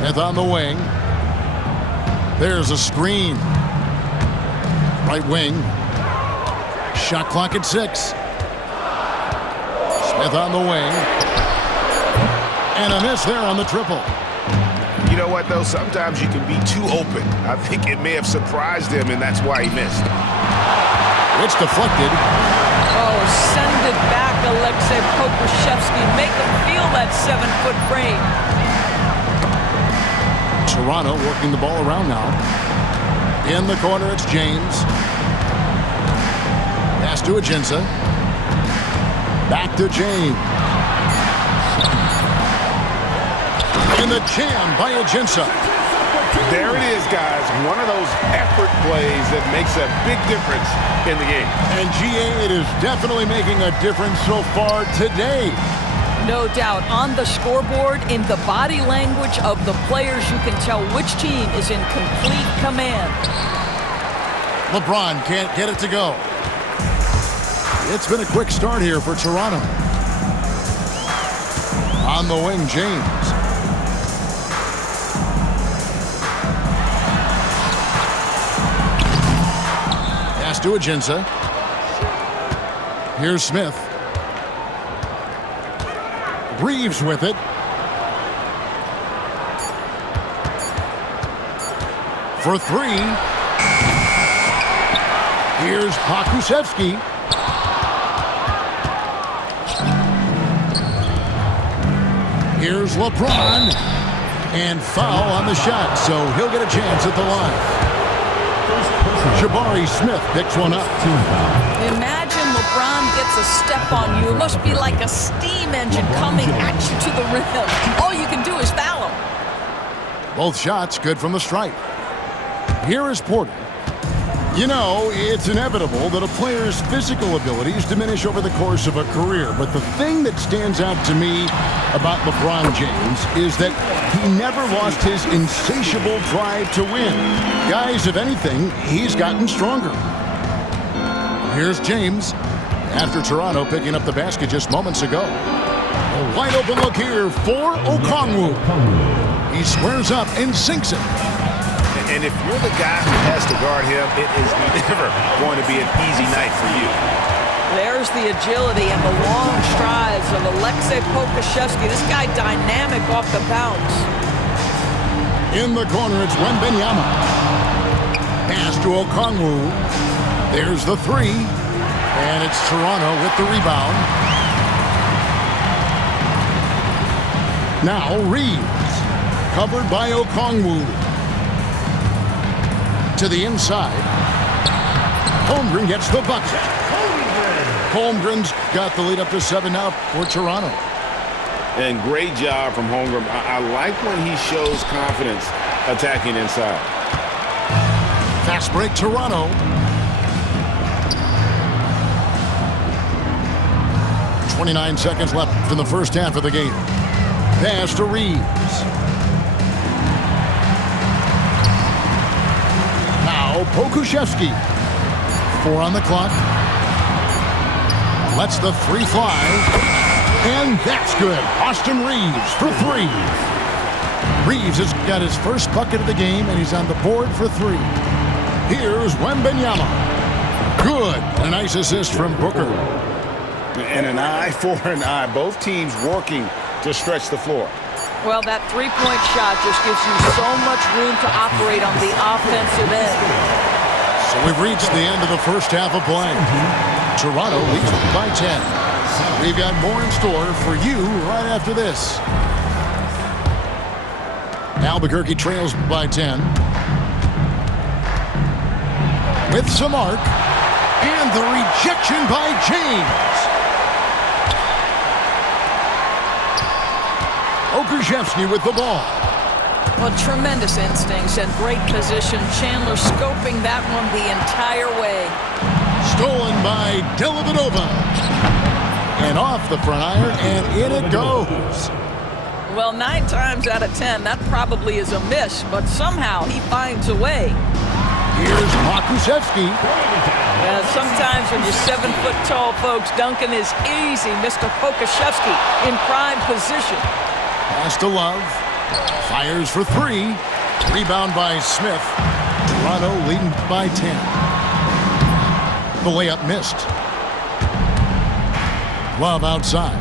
Smith on the wing. There's a screen. Right wing. Shot clock at 6. Smith on the wing. And a miss there on the triple. You know what, though? Sometimes you can be too open. I think it may have surprised him, and that's why he missed. It's deflected. Oh, send it back, Alexei Pokusevski. Make him feel that 7-foot frame. Toronto working the ball around now. In the corner, it's James. Pass to Ajinça. Back to James. And the jam by Ajinça. There it is, guys. One of those effort plays that makes a big difference in the game. And GA, it is definitely making a difference so far today. No doubt. On the scoreboard, in the body language of the players, you can tell which team is in complete command. LeBron can't get it to go. It's been a quick start here for Toronto. On the wing, James. Pass to Ajinça. Here's Smith. Reeves with it. For 3. Here's Pokusevski. Here's LeBron. And foul on the shot, so he'll get a chance at the line. Jabari Smith picks one up. Imagine LeBron gets a step on you. It must be like a steam engine coming at you to the rim. All you can do is foul him. Both shots good from the stripe. Here is Porter. You know, it's inevitable that a player's physical abilities diminish over the course of a career. But the thing that stands out to me about LeBron James is that he never lost his insatiable drive to win. Guys, if anything, he's gotten stronger. Here's James. After Toronto picking up the basket just moments ago. A wide open look here for Okongwu. He squares up and sinks it. And if you're the guy who has to guard him, it is never going to be an easy night for you. There's the agility and the long strides of Alexei Pokusevski. This guy dynamic off the bounce. In the corner, it's Wembanyama. Pass to Okongwu. There's the 3. And it's Toronto with the rebound. Now Reeves. Covered by Okongwu. To the inside. Holmgren gets the bucket. Holmgren's got the lead up to 7 now for Toronto. And great job from Holmgren. I like when he shows confidence attacking inside. Fast break, Toronto. .29 seconds left in the first half of the game. Pass to Reeves. Pokusevski. 4 on the clock. Lets the 3 fly. And that's good. Austin Reeves for 3. Reeves has got his first bucket of the game, and he's on the board for 3. Here's Wembanyama. Good. A nice assist from Booker. And an eye for an eye. Both teams working to stretch the floor. Well, that three-point shot just gives you so much room to operate on the offensive end. So we've reached the end of the first half of play. Toronto leads by 10. We've got more in store for you right after this. Albuquerque trails by 10. With some arc. And the rejection by James. Pokusevski with the ball. Well, tremendous instincts and great position. Chandler scoping that one the entire way. Stolen by Dellavedova. And off the front iron, and in it goes. Well, 9 times out of 10, that probably is a miss, but somehow he finds a way. Here's Pokusevski. Sometimes when you're 7-foot-tall, folks, dunking is easy. Mr. Pokusevski in prime position. Pass to Love. Fires for three. Rebound by Smith. Toronto leading by 10. The layup missed. Love outside.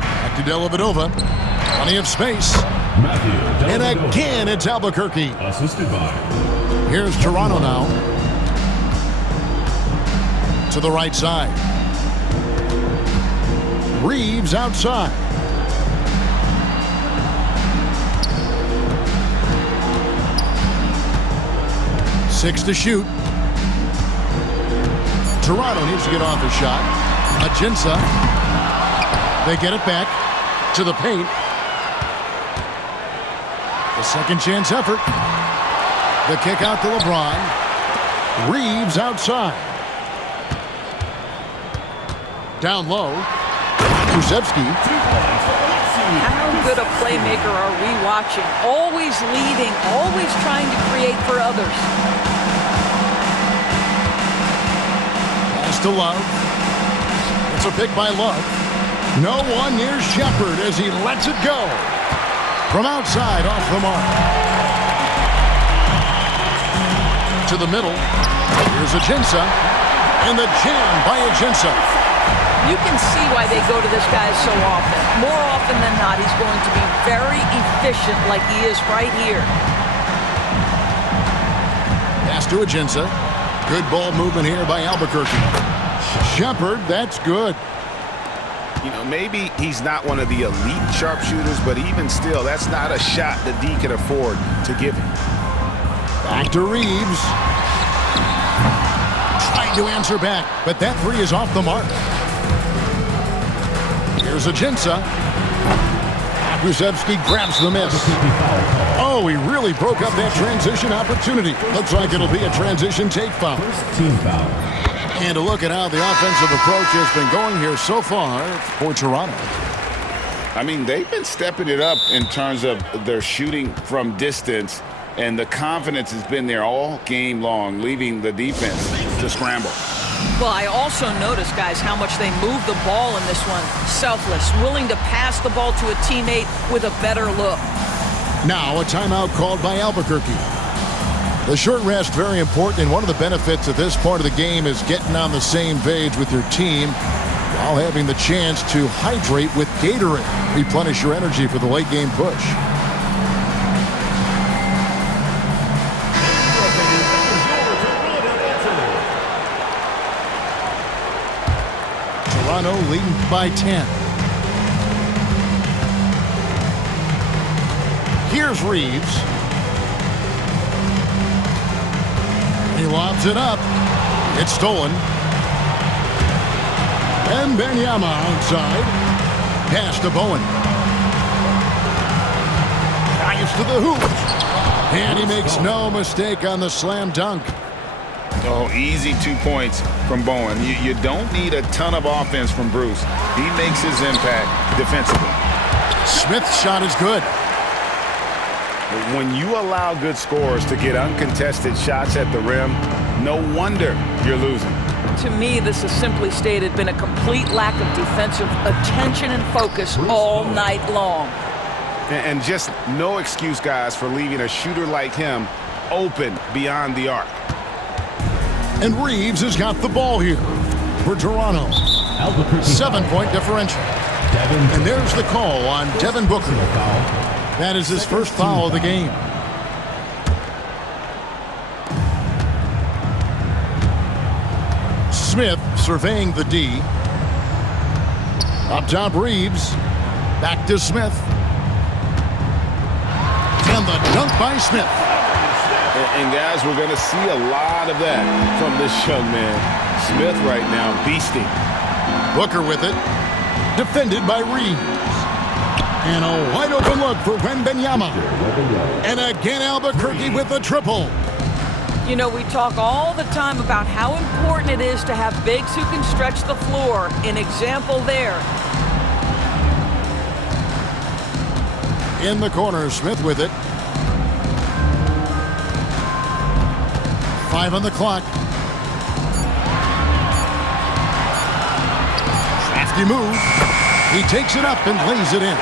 Back to Dellavedova. Plenty of space. And again, it's Albuquerque. Assisted by. Here's Toronto now. To the right side. Reeves outside. Six to shoot. Toronto needs to get off a shot. Ajinça. They get it back to the paint. The second chance effort. The kick out to LeBron. Reeves outside. Down low. Krzyzewski. How good a playmaker are we watching? Always leading, always trying to create for others. Pass to Love. It's a pick by Love. No one near Shepard as he lets it go. From outside, off the mark. To the middle. Here's Ajinça. And the jam by Ajinça. You can see why they go to this guy so often. More often than not, he's going to be very efficient like he is right here. Pass to Ajinça. Good ball movement here by Albuquerque. Shepard, that's good. You know, maybe he's not one of the elite sharpshooters, but even still, that's not a shot that D can afford to give him. Back to Reeves. Trying to answer back, but that three is off the mark. Here's Ajinça. Krzyzewski grabs the miss. Oh, he really broke up that transition opportunity. Looks like it'll be a transition take foul. Team foul. And a look at how the offensive approach has been going here so far for Toronto. I mean, they've been stepping it up in terms of their shooting from distance, and the confidence has been there all game long, leaving the defense to scramble. Well, I also noticed, guys, how much they move the ball in this one. Selfless, willing to pass the ball to a teammate with a better look. Now a timeout called by Albuquerque. The short rest, very important, and one of the benefits of this part of the game is getting on the same page with your team while having the chance to hydrate with Gatorade. Replenish your energy for the late game push. Toronto leading by 10. Here's Reeves. He lobs it up. It's stolen. And Benyama outside. Pass to Bowen. Drives to the hoop. And he makes no mistake on the slam dunk. Oh, easy 2 points from Bowen. You don't need a ton of offense from Bruce. He makes his impact defensively. Smith's shot is good. When you allow good scorers to get uncontested shots at the rim, no wonder you're losing. To me, this has simply stated been a complete lack of defensive attention and focus all night long. And just no excuse, guys, for leaving a shooter like him open beyond the arc. And Reeves has got the ball here for Toronto. 7-point differential. And there's the call on Devin Booker. That is his first foul of the game. Smith surveying the D. Up top, Reeves. Back to Smith. And the dunk by Smith. And guys, we're going to see a lot of that from this young man. Smith right now beasting. Booker with it. Defended by Reeves. And a wide open look for Wembanyama. And again, Albuquerque with a triple. You know, we talk all the time about how important it is to have bigs who can stretch the floor. An example there. In the corner, Smith with it. 5 on the clock. Crafty move. He takes it up and lays it in.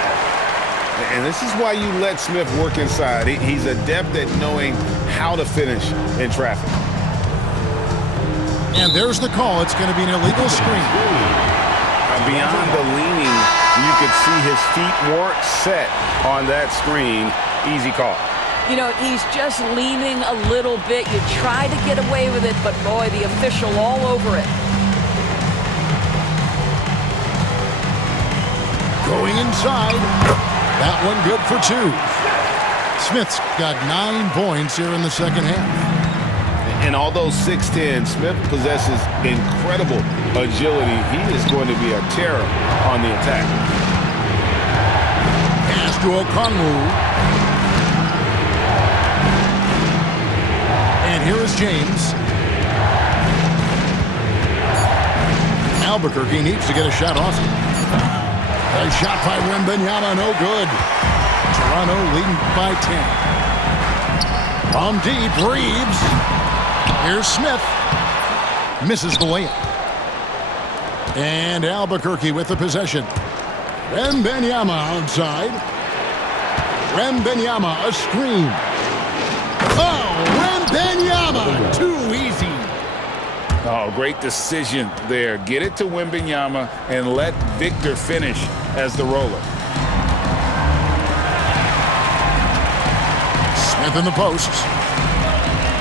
And this is why you let Smith work inside. He's adept at knowing how to finish in traffic. And there's the call. It's going to be an illegal screen. Beyond the leaning, you could see his feet weren't set on that screen. Easy call. You know, he's just leaning a little bit. You try to get away with it, but boy, the official all over it. Going inside. That one good for 2. Smith's got 9 points here in the second half. And although 6'10", Smith possesses incredible agility, he is going to be a terror on the attack. Pass to Okongwu. And here is James. Albuquerque needs to get a shot off. A shot by Wembanyama, no good. Toronto leading by 10. From deep, Reeves. Here's Smith. Misses the layup. And Albuquerque with the possession. Wembanyama outside. Wembanyama, a screen. Oh, Wembanyama, too easy. Oh, great decision there. Get it to Wembanyama and let Victor finish as the roller. Smith in the posts.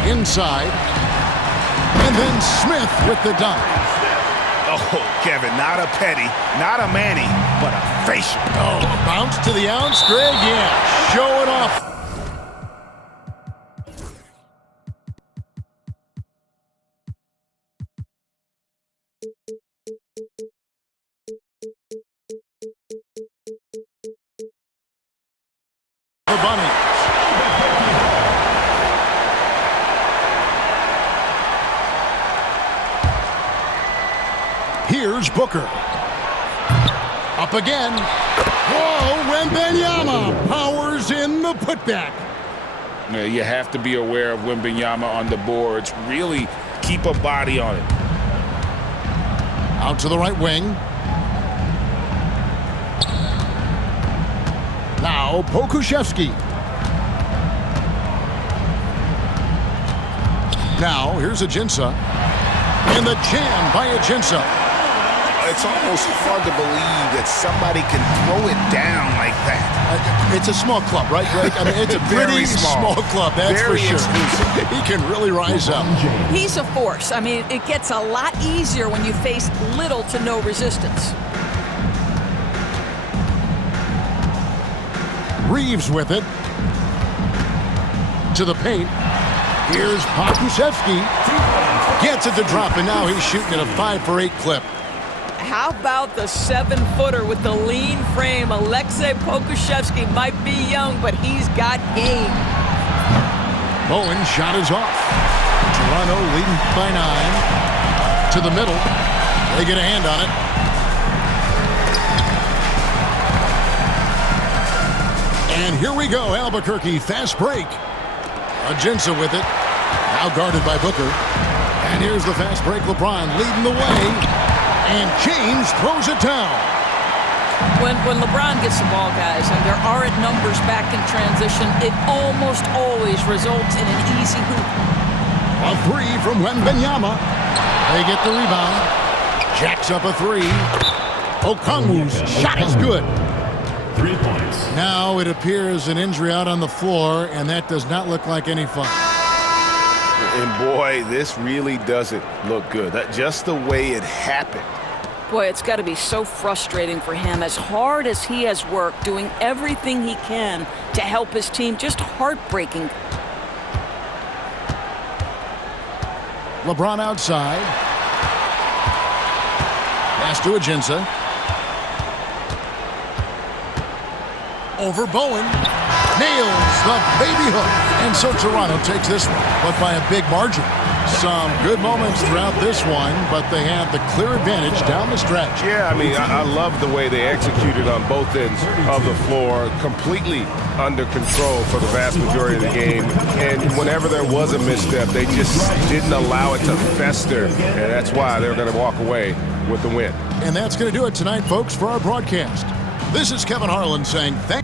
Inside. And then Smith with the dunk. Oh, Kevin, not a petty, not a Manny, but a facial. Oh, bounce to the ounce, Greg. Yeah, show it off. The Bunny. Here's Booker. Up again. Whoa, Wembanyama powers in the putback. You have to be aware of Wembanyama on the boards. Really keep a body on it. Out to the right wing. Now Pokuševski. Now here's Ajinça. And the jam by Ajinça. It's almost hard to believe that somebody can throw it down like that. It's a small club, right, Greg? I mean, it's a pretty small club, that's Very for sure. exclusive. He can really rise up. He's a force. I mean, it gets a lot easier when you face little to no resistance. Reeves with it. To the paint. Here's Pokuševski. Gets it to drop, and now he's shooting at a 5-for-8 clip. How about the 7-footer with the lean frame? Aleksej Pokuševski might be young, but he's got game. Bowen shot is off. Toronto leading by 9. To the middle. They get a hand on it. And here we go, Albuquerque, fast break. Ajinça with it. Now guarded by Booker. And here's the fast break, LeBron leading the way. And James throws it down. When LeBron gets the ball, guys, and there aren't numbers back in transition, it almost always results in an easy hoop. A 3 from Wembanyama. They get the rebound. Jacks up a 3. Okongwu's shot is good. 3 points. Now it appears an injury out on the floor, and that does not look like any fun. And boy, this really doesn't look good. That just the way it happened. Boy, it's got to be so frustrating for him. As hard as he has worked, doing everything he can to help his team, just heartbreaking. LeBron outside. Pass to Ajinça. Over Bowen. Nails the baby hook. And so Toronto takes this one, but by a big margin. Some good moments throughout this one, but they had the clear advantage down the stretch. Yeah, I mean, I love the way they executed on both ends of the floor, completely under control for the vast majority of the game. And whenever there was a misstep, they just didn't allow it to fester, and that's why they're going to walk away with the win. And that's going to do it tonight, folks, for our broadcast. This is Kevin Harlan saying thank you.